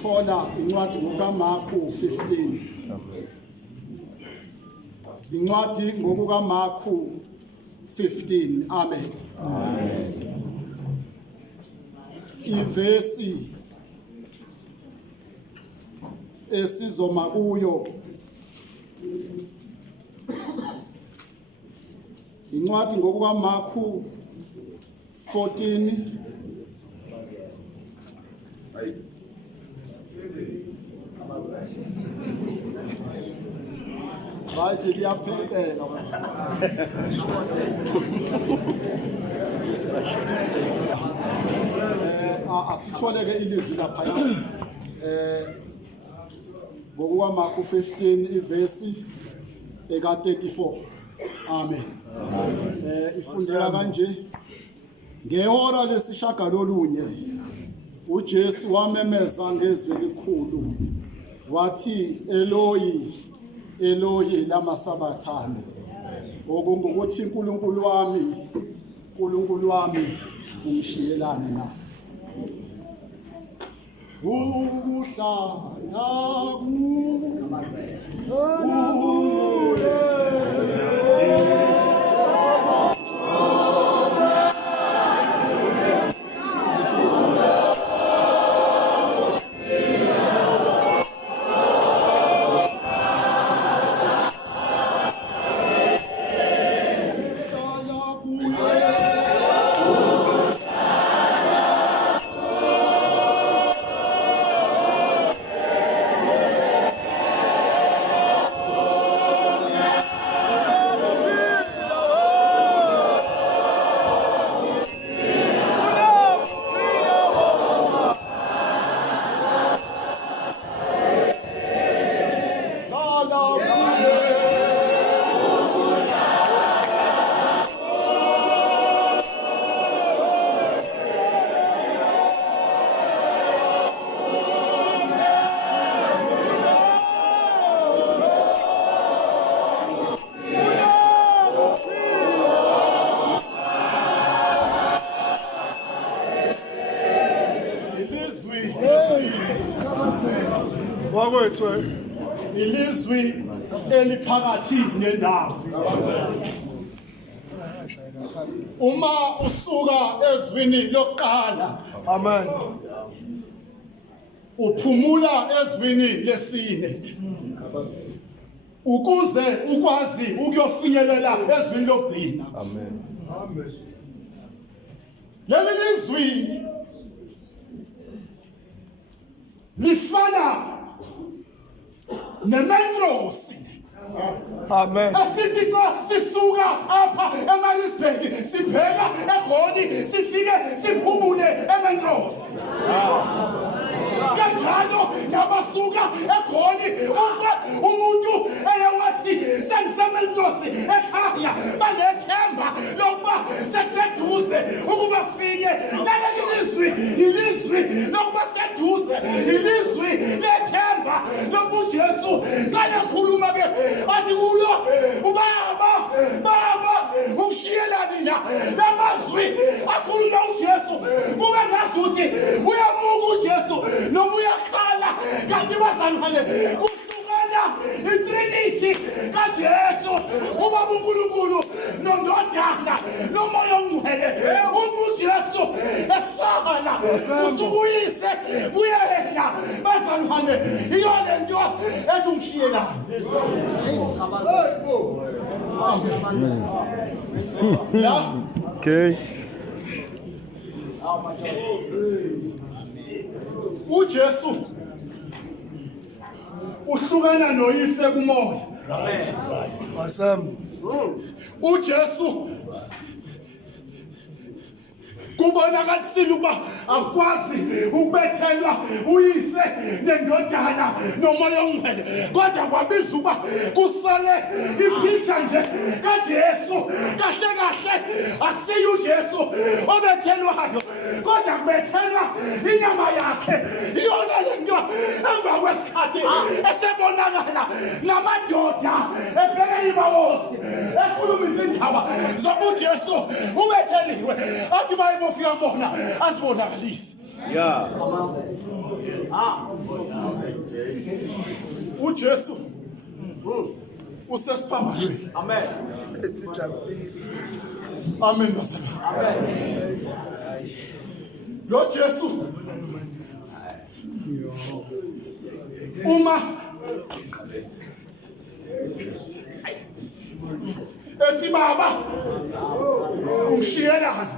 sithola incwadi ngokukaMarku 15. Incwadi ngokukaMarku 15. Amen. Ivesi esizoma kuyo incwadi ngokukaMarku 14 Baje liyaphekela asitholeke ilizwi lapha ngokukaMarku 15 ivesi eka-34. Amen. Ifundeka kanje: ngehora lesishagalolunye uJesu wamemeza ngezwi elikhulu wathi, Eloyi, Eloyi lama sabathani, okungukuthi Nkulunkulu wami, Nkulunkulu wami, ungishiyelani na? Ukuhlala ilizwi eliphakathi nendawo. Uma usuka ezwini lokuqala, amen, uphumula ezwini lesine ukuze ukwazi ukuyofinyelela ezwini lokugcina. Amen. Leli lizwi lifana nementrosi. Amen. Asithi xa sisuka apha eMaritzburg sibheka eGoli sifike siphumule ementrosi. Kanjalo nabasuka eGoli umuntu eyawathi sengisementrosi ekhaya banethemba lokuba sekuseduze ukuba fike. Leli lizwi ilizwi lokuba seduze, ilizwi lethemba lokuba uJesu sayakhuluma ke asikulo baba ungishiyelani na? Lamazwi akhulunywa uJesu kube ngazuthi uyamuka uJesu noma uyakhala, kanti bazalwane kuhlukana iTrinity kaJesu, ubaba uNkulunkulu noNdodana noMoya oNgcwele. uJesu esakala usukuyise kuyena, bazalwane iyo lento ezungishiyelana. Okay. uJesu uhlukana noyise kumoya. Awesome. uJesu kubonakalisile ukuba akwazi ukubethelwa uyise nendodana noMoya oNgcwele, kodwa kwabiza ukuba kusale iphitsha nje kaJesu. Kahle kahle asiye uJesu obethelwayo, kodwa kubethelwa inyama yakhe. Iyona lento emva kwesikhathi esebonakala namadoda ebheka imawosi ekhuluma izindaba zokuJesu ubetheliwe, athi bayibofika bona asibonakalise. Yeah. uJesu usesiphambanweni. Amen. Amen bazalwane. Lo Jesu uma ethi baba ungishiyelani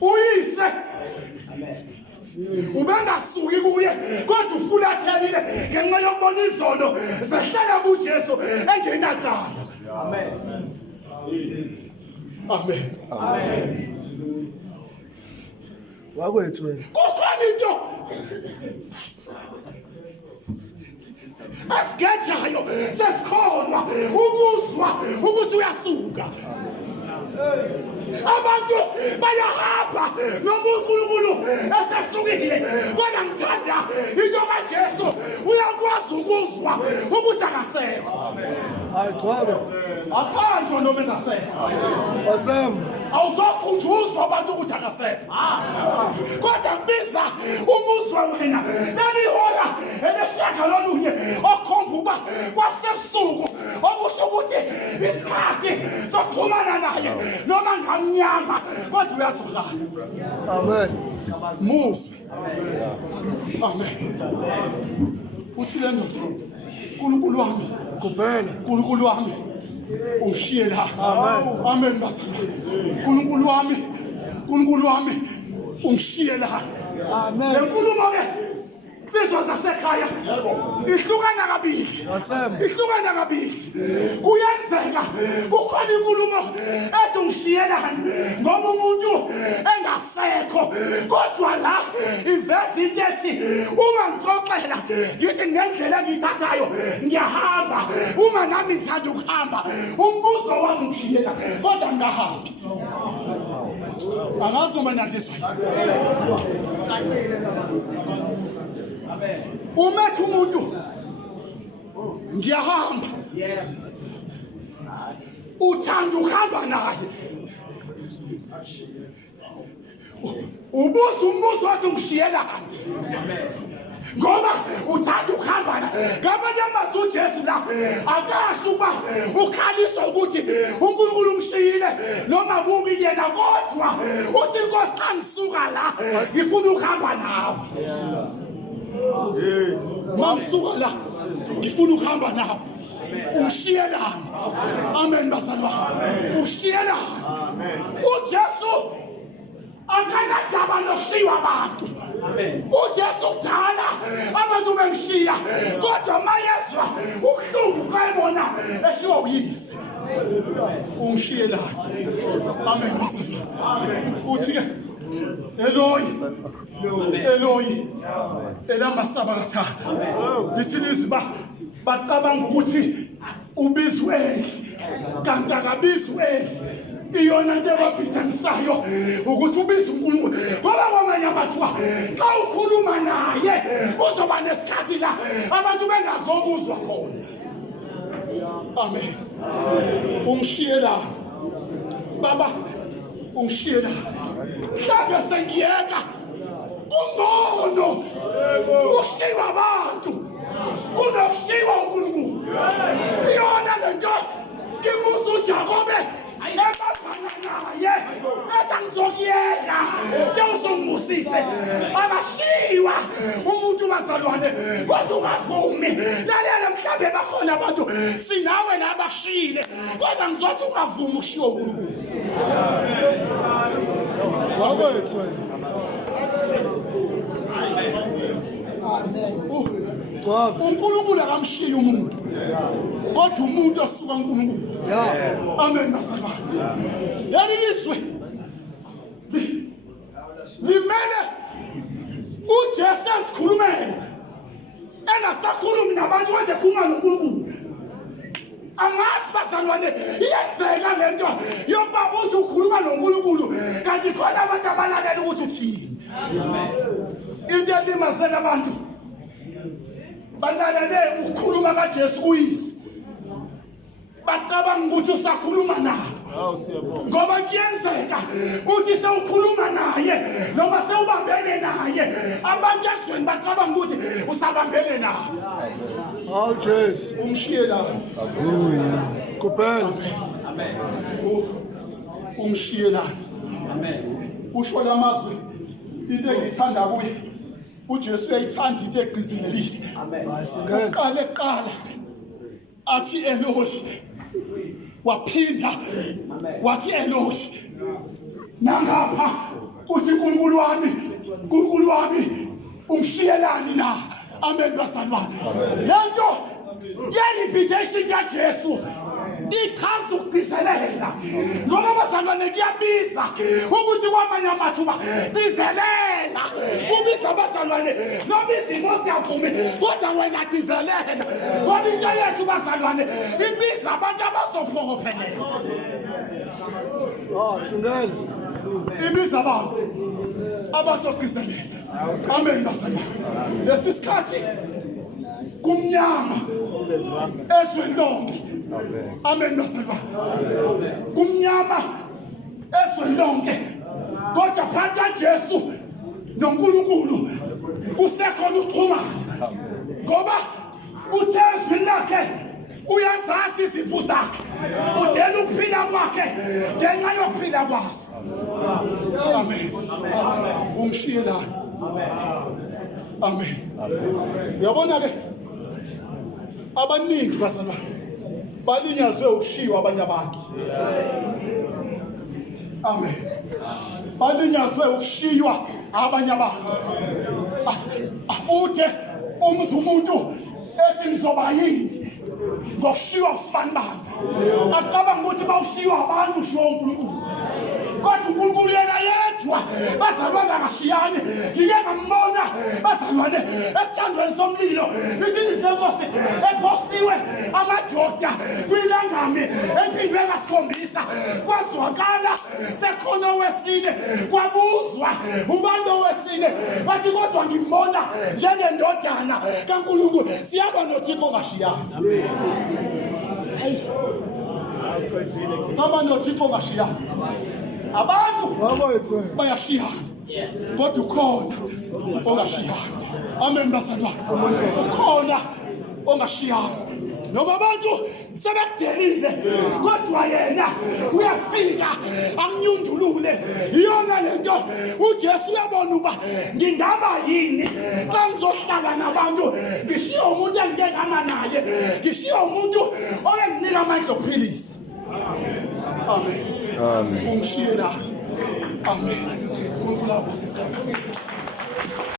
uyise ubengasuki kuye kodwa ufulathelile ngenxa yokubona izono zehlala kuJesu engenacala. Amen. Amen. Amen. Wakwethu wena. Kukhona into asigejayo sesikholwa ukuzwa ukuthi uyasuka. Abantu bayahamba noma uNkulunkulu esesukile kodwa ngithanda into kaJesu uyakwazi ukuzwa ukuthi akasekho. Hayi gcwaba. Akhanjwa noma engasekho. Wasam. Awuzokhunjuzwa abantu ukuthi akasekho. Kodwa kubiza umuzwa wena lelihola eleshagalolunye okhomba ukuba kwakusebusuku okusho ukuthi isikhathi sokuxhumana naye noma ngamnyama kodwa uyazokhala. Amen. Muzwe. Amen. Uthi le ndoda uNkulunkulu wami Kuphela. uNkulunkulu wami ungishiye la. Amen. Amen bazalwane. uNkulunkulu wami ungishiye la. Amen. Lenkulumo ke sizwe zasekhaya ihlukana kabili. Ihlukana kabili. Kuyenzeka kukhona inkulumo ethi ungishiyelani ngoba umuntu engasekho kodwa la ivesi into ethi uma ngixoxela ngithi ngendlela engiyithathayo ngiyahamba uma nami ngithanda ukuhamba umbuzo wami ungishiyela kodwa ngingahambi. Angazi noma nandizwa. Umethi umuntu ngiyahamba uthanda ukuhamba naye ubuza umbuzo wathi ungishiyelani ngoba uthanda ukuhamba naye. Ngamanye amazwi uJesu la akasho ukuba ukhaliswa ukuthi uNkulunkulu umshiyile noma kubi yena kodwa uthi inkosi xa ngisuka la ngifuna ukuhamba nawe. Mamsuka la ngifuna ukuhamba nawe ungishiyelani. Amen bazalwane. Ungishiyelani. uJesu akanadaba nokushiywa abantu. uJesu kudala abantu bemshiya kodwa mayezwa ubuhlungu kayibona eshiwa uyise ungishiyelani. Amen bazalwane. Uthi ke Eloi elama sabakathana lithi lizwi bacabanga ukuthi ubizwe kanti akabizwe. Iyona into ebabhidanisayo ukuthi ubize uNkulunkulu ngoba kwamanye amathuba xa ukhuluma naye uzoba nesikhathi la abantu bengazokuzwa khona. Amen. Ungishiyelani baba ungishiyelani. Mhlawumbe sengiyeka kungcono ushiywa abantu kunokushiywa uNkulunkulu. Iyona lento ngimusa uJakobe ebafana naye ethi angizokuyeka ngizongibusise akashiywa umuntu bazalwane kodwa ungavumi. Lalela mhlawumbe bakhona abantu sinawe la abashiyile kodwa ngizothi ungavumi ukushiwa uNkulunkulu. Wakwethu wena. Gcwaba. uNkulunkulu akamshiyi umuntu kodwa umuntu asuka uNkulunkulu. Amen bazalwane. Yali lizwe limele uJesu esikhulumele engasakhulumi nabantu kodwa ekhuluma noNkulunkulu. Angazi bazalwane iyenzeka lento yokuba uthi ukhuluma noNkulunkulu kanti khona abantu abalalela ukuthi uthini. Into elimazela abantu balalele ukukhuluma kaJesu kuyise bacabanga ukuthi usakhuluma nabo ngoba kuyenzeka uthi sewukhuluma naye noma sewubambene naye abantu ezweni bacabanga ukuthi usabambene naye. Hawu Jesu. Umshiye la. Haleluya. Kuphela. Amen. Umshiye la. Amen. Usho lamazwi into engithanda kuye. uJesu uyayithanda into egcizelelile. Amen. Uqala athi Eloi. Waphinda wathi Eloi. Nangapha uthi uNkulunkulu wami ungishiyelani na. Amen bazalwane. Lento ye-invitation kaJesu ichaza ukugcizelela. Noma bazalwane kuyabiza ukuthi kwamanye amathuba gcizelela. Ubiza bazalwane noma izimo ziyavumi kodwa wena gcizelela. Ngoba into yethu bazalwane ibiza abantu abazophokophelela. Singale. Ibiza abantu abazogcizelela. Amen bazalwane. Lesikhathi kumnyama ezweni lonke. Amen bazalwane. Kumnyama ezweni lonke kodwa phakathi kaJesu noNkulunkulu kusekhona ukuxhumana ngoba uthe ezweni lakhe uyazazi izifo zakhe udela ukuphila kwakhe ngenxa yokuphila kwaso. Amen. Umshiye la. Amen. Uyabona ke abaningi bazalwane balinyazwe ukushiywa abanye abantu. Amen. Balinyazwe ukushiywa abanye abantu. Uthe umuntu ethi ngizoba yini ngokushiywa usibani bani. Acabanga ukuthi bawushiywa abantu ushiwo uNkulunkulu. Kodwa uNkulunkulu yena yedwa bazalwane angashiyani. Ngike ngambona bazalwane esithandweni somlilo. Izinto zenkosi ephosiwe amadoda kwilangami ephindwe ngasikhombisa. Kwazwakala sekhona owesine kwabuzwa ubani owesine bathi kodwa ngimbona njengendodana kaNkulunkulu. Siyaba noThixo ongashiyani. Saba noThixo ongashiyani. Abantu bayashiyana kodwa ukhona ongashiyani. Amen bazalwane. Ukhona ongashiyani. Noma abantu sebekudelile kodwa yena uyafika akunyundulule. Iyona lento uJesu uyabona uba ngingaba yini xa ngizohlala nabantu ngishiya umuntu engingekama naye, ngishiya umuntu oyenginika amandla okuphilisa. Amen. Umshiye la. Amen.